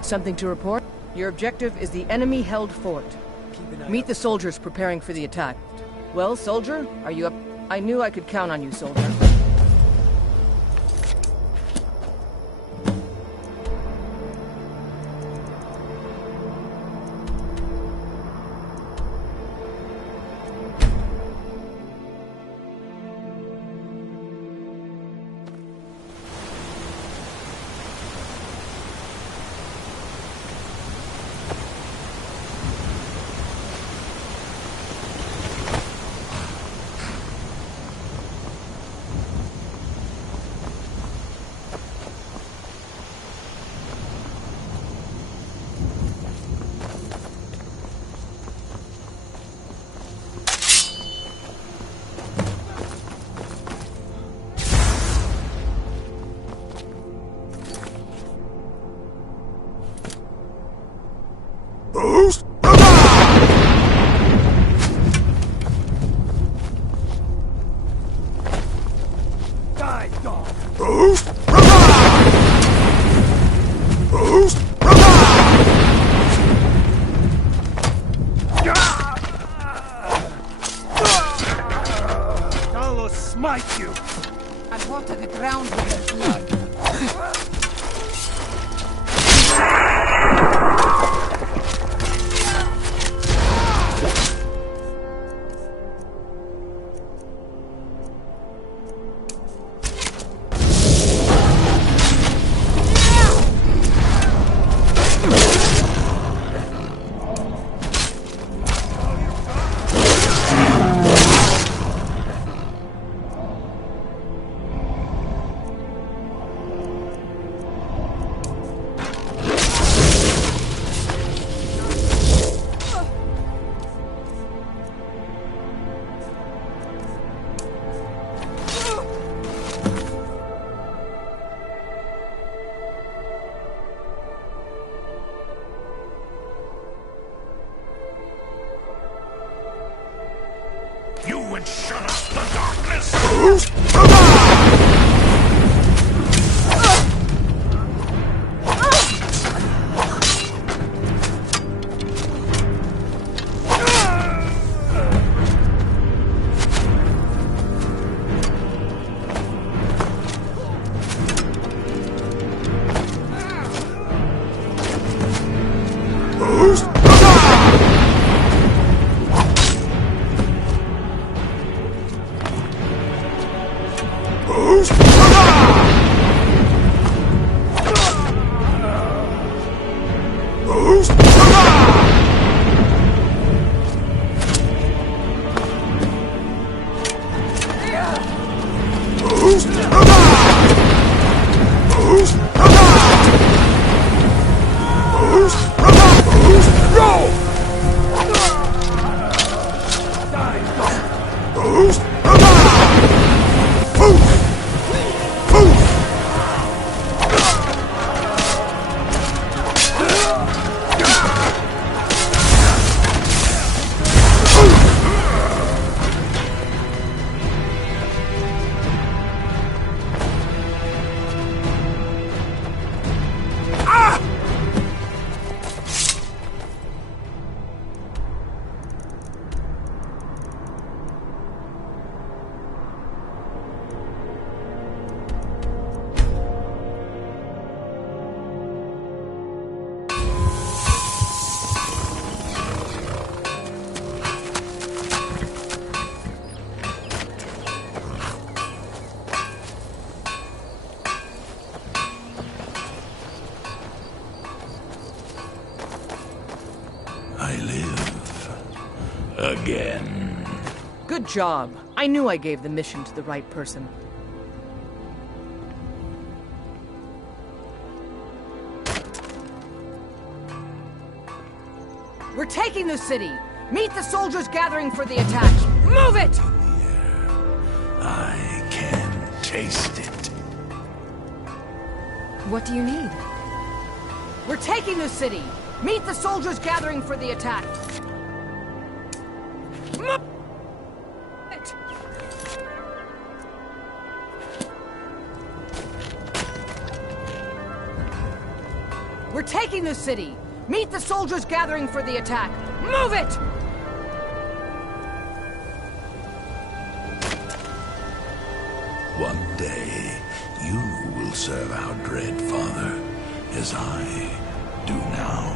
Something to report? Your objective is the enemy-held fort. Meet the soldiers preparing for the attack. Well, soldier, are you up? I knew I could count on you, soldier. Smite you! And water the ground with your blood. You would shut up the darkness! Boost! I live again. Good job. I knew I gave the mission to the right person. We're taking the city! Meet the soldiers gathering for the attack! Move it! I can taste it. What do you need? We're taking the city! Meet the soldiers gathering for the attack! Move it! We're taking the city! Meet the soldiers gathering for the attack! Move it! One day, you will serve our dread father, as I do now.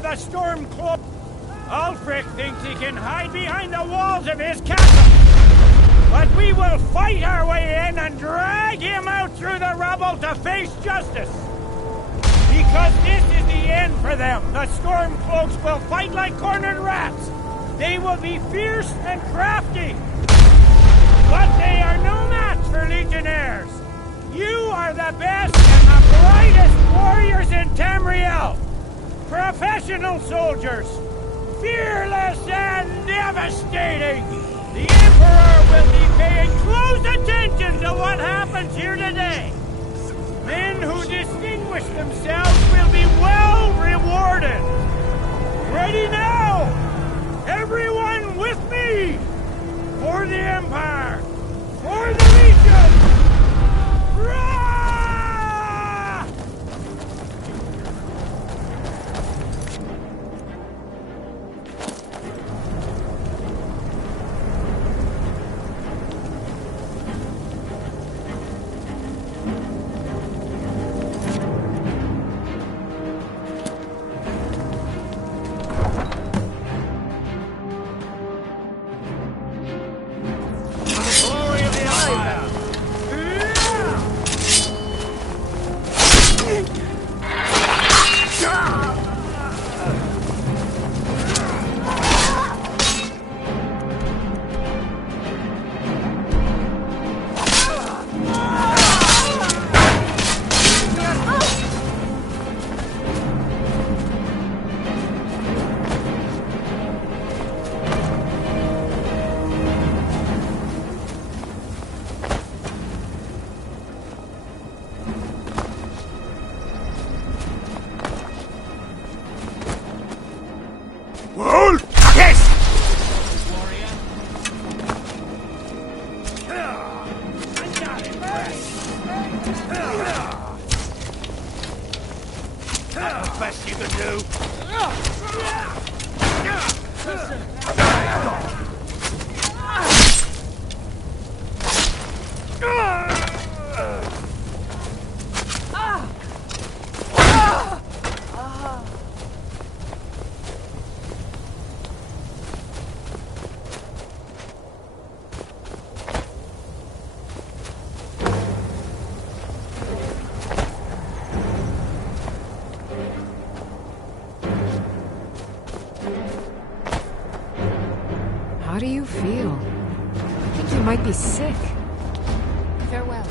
The Stormcloak! Ulfric thinks he can hide behind the walls of his castle! But we will fight our way in and drag him out through the rubble to face justice! Because this is the end for them! The Stormcloaks will fight like cornered rats! They will be fierce and crafty! But they are no match for Legionnaires! You are the best and the brightest warriors in Tamriel! Professional soldiers! Fearless and devastating! The Emperor will be paying close attention to what happens here today! Men who distinguish themselves will be well rewarded! Ready now! Everyone with me! For the Empire! For the Legion! Rah! you can do? How do you feel? I think you might be sick. Farewell.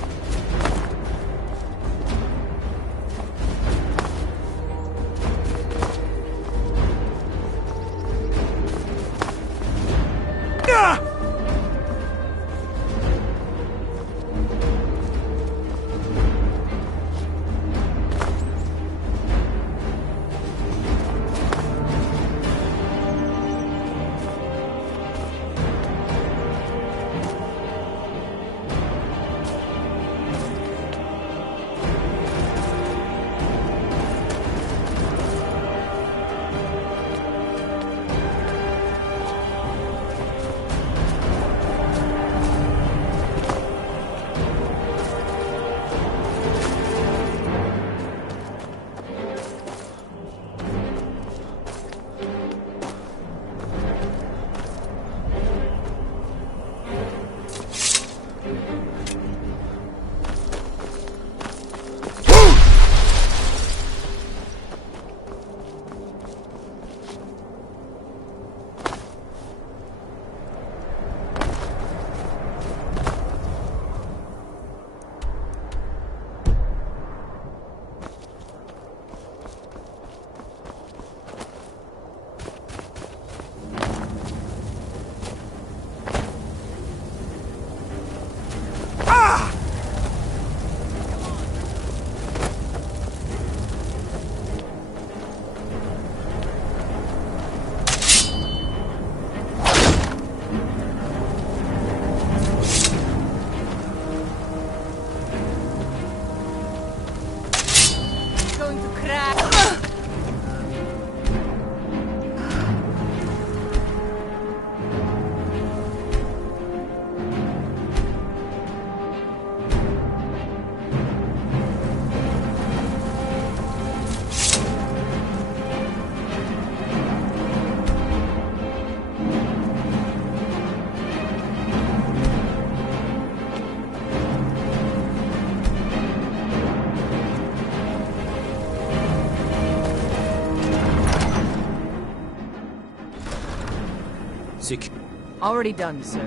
Already done, sir.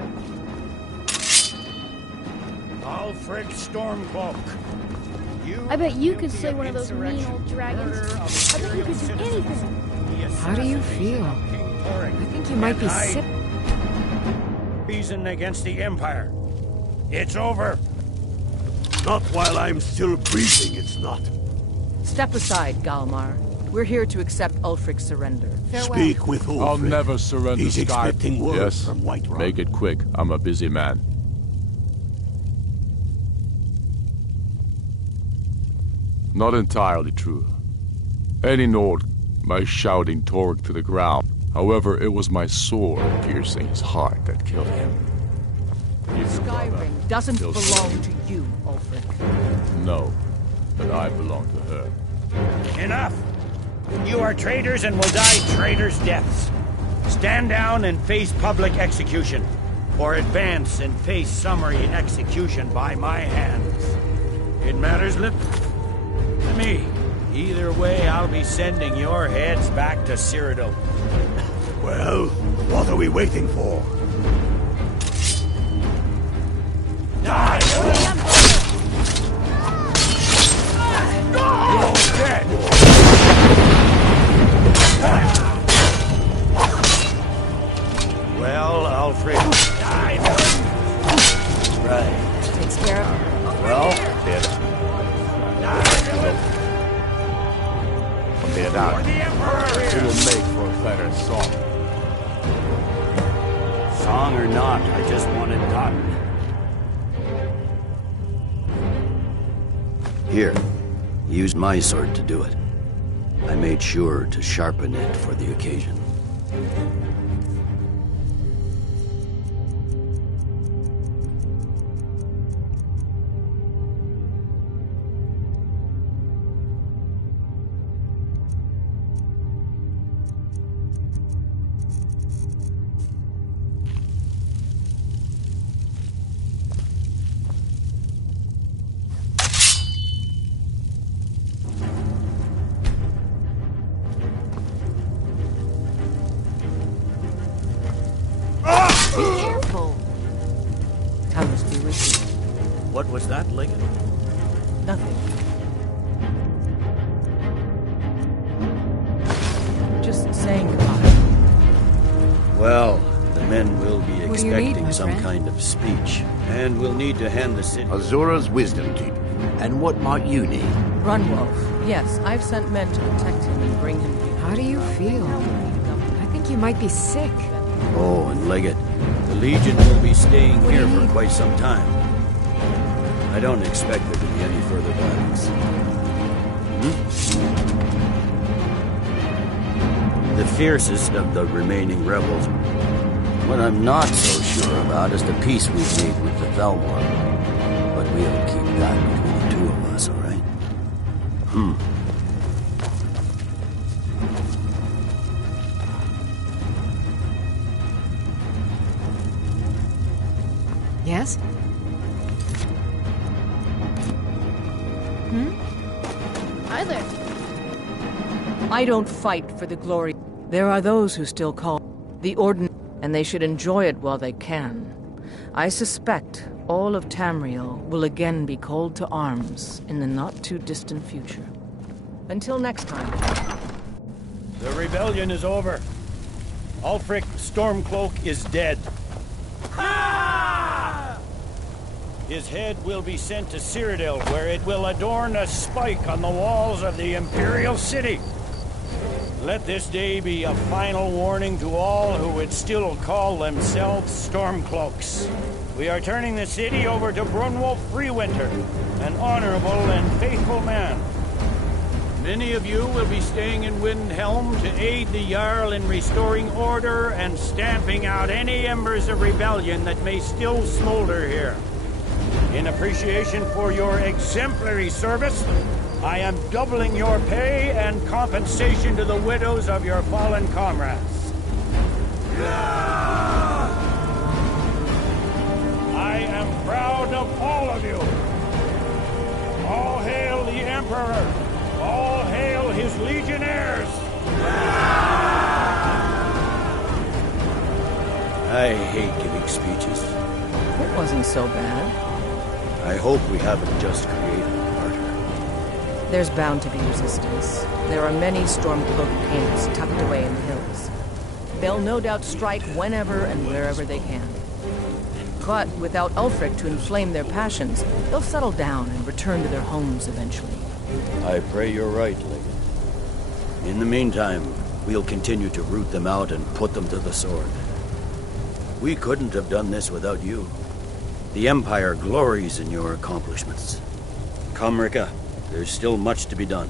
Ulfric Stormcloak. I bet you could slay one of those mean old dragons. I bet you could do anything. How do you feel? I think you might be sick. Treason against the Empire. It's over. Not while I'm still breathing, it's not. Step aside, Galmar. We're here to accept Ulfric's surrender. Farewell. Speak with Ulfric. I'll never surrender, He's expecting word Yes, from Whiterun. make it quick. I'm a busy man. Not entirely true. Any Nord, my shouting Torg to the ground. However, it was my sword piercing his heart that killed him. Skyrim doesn't belong to you, Ulfric. No, but I belong to her. Enough! You are traitors and will die traitors' deaths. Stand down and face public execution, or advance and face summary execution by my hands. It matters little to me. Either way, I'll be sending your heads back to Cyrodiil. Well, what are we waiting for? Die! You're dead! Well, Alfred, die! Right. Takes care of it. Well, Dead. Dead out. It will make for a better song. song or not, I just want it done. Here, use my sword to do it. I made sure to sharpen it for the occasion. What was that, Liggett? Nothing. Just saying goodbye. Well, the men will be What do you need, expecting my some friend? kind of speech, and we'll need to hand the city. Azura's wisdom teeth. And what might you need? Runwolf. Yes, I've sent men to protect him and bring him here. How do you feel? I think you might be sick. Oh, and Leggett, the Legion will be staying here for quite some time. I don't expect there to be any further violence. The fiercest of the remaining rebels. What I'm not so sure about is the peace we've made with the Thalmor. But we'll keep that between the two of us, all right? Yes? Hi there. I don't fight for the glory. There are those who still call the Ordinance, and they should enjoy it while they can. I suspect all of Tamriel will again be called to arms in the not-too-distant future. Until next time. The rebellion is over. Ulfric Stormcloak is dead. His head will be sent to Cyrodiil, where it will adorn a spike on the walls of the Imperial City. Let this day be a final warning to all who would still call themselves Stormcloaks. We are turning the city over to Brunwolf Freewinter, an honorable and faithful man. Many of you will be staying in Windhelm to aid the Jarl in restoring order and stamping out any embers of rebellion that may still smolder here. In appreciation for your exemplary service, I am doubling your pay and compensation to the widows of your fallen comrades. I am proud of all of you. All hail the Emperor! All hail his legionnaires! I hate giving speeches. It wasn't so bad. I hope we haven't just created a martyr. There's bound to be resistance. There are many Stormcloak camps tucked away in the hills. They'll no doubt strike whenever and wherever they can. But without Ulfric to inflame their passions, they'll settle down and return to their homes eventually. I pray you're right, Leggett. In the meantime, we'll continue to root them out and put them to the sword. We couldn't have done this without you. The Empire glories in your accomplishments. Come, Rika. There's still much to be done.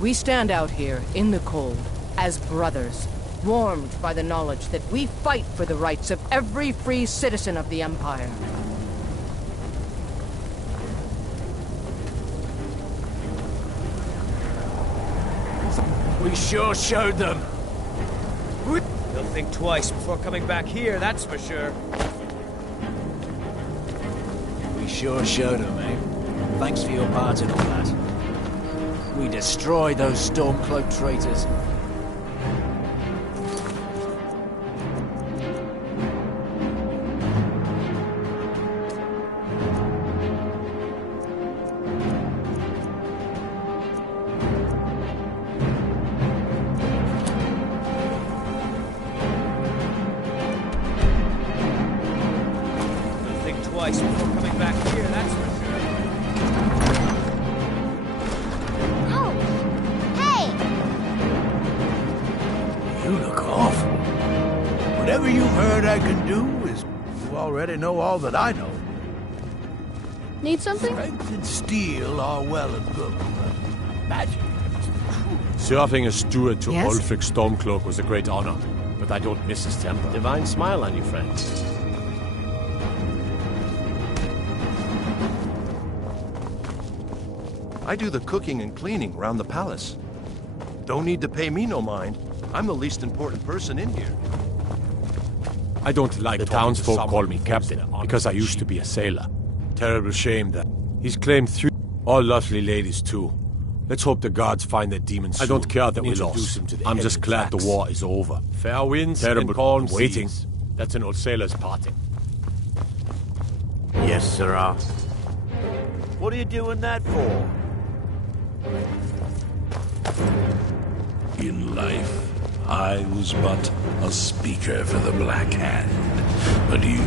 We stand out here in the cold as brothers, warmed by the knowledge that we fight for the rights of every free citizen of the Empire. We sure showed them. They'll think twice before coming back here, that's for sure. We sure showed them, eh? Thanks for your part in all that. We destroyed those Stormcloak traitors. Twice before coming back here, that's for sure. Oh! Hey! You look awful. Whatever you've heard I can do is... You already know all that I know. Need something? Strength and steel are well and good, but magic is the Serving as steward to Yes? Ulfric Stormcloak was a great honor, but I don't miss his temper. Divine smile on you, friend. I do the cooking and cleaning around the palace. Don't need to pay me no mind. I'm the least important person in here. I don't like the townsfolk call me captain because I used to be a sailor. Terrible shame that he's claimed 3. All lovely ladies too. Let's hope the gods find their demons soon. I don't care that we lost. I'm just glad the war is over. Fair winds and calm waiting. That's an old sailor's parting. Yes, sirrah. What are you doing that for? In life, I was but a speaker for the Black Hand, but you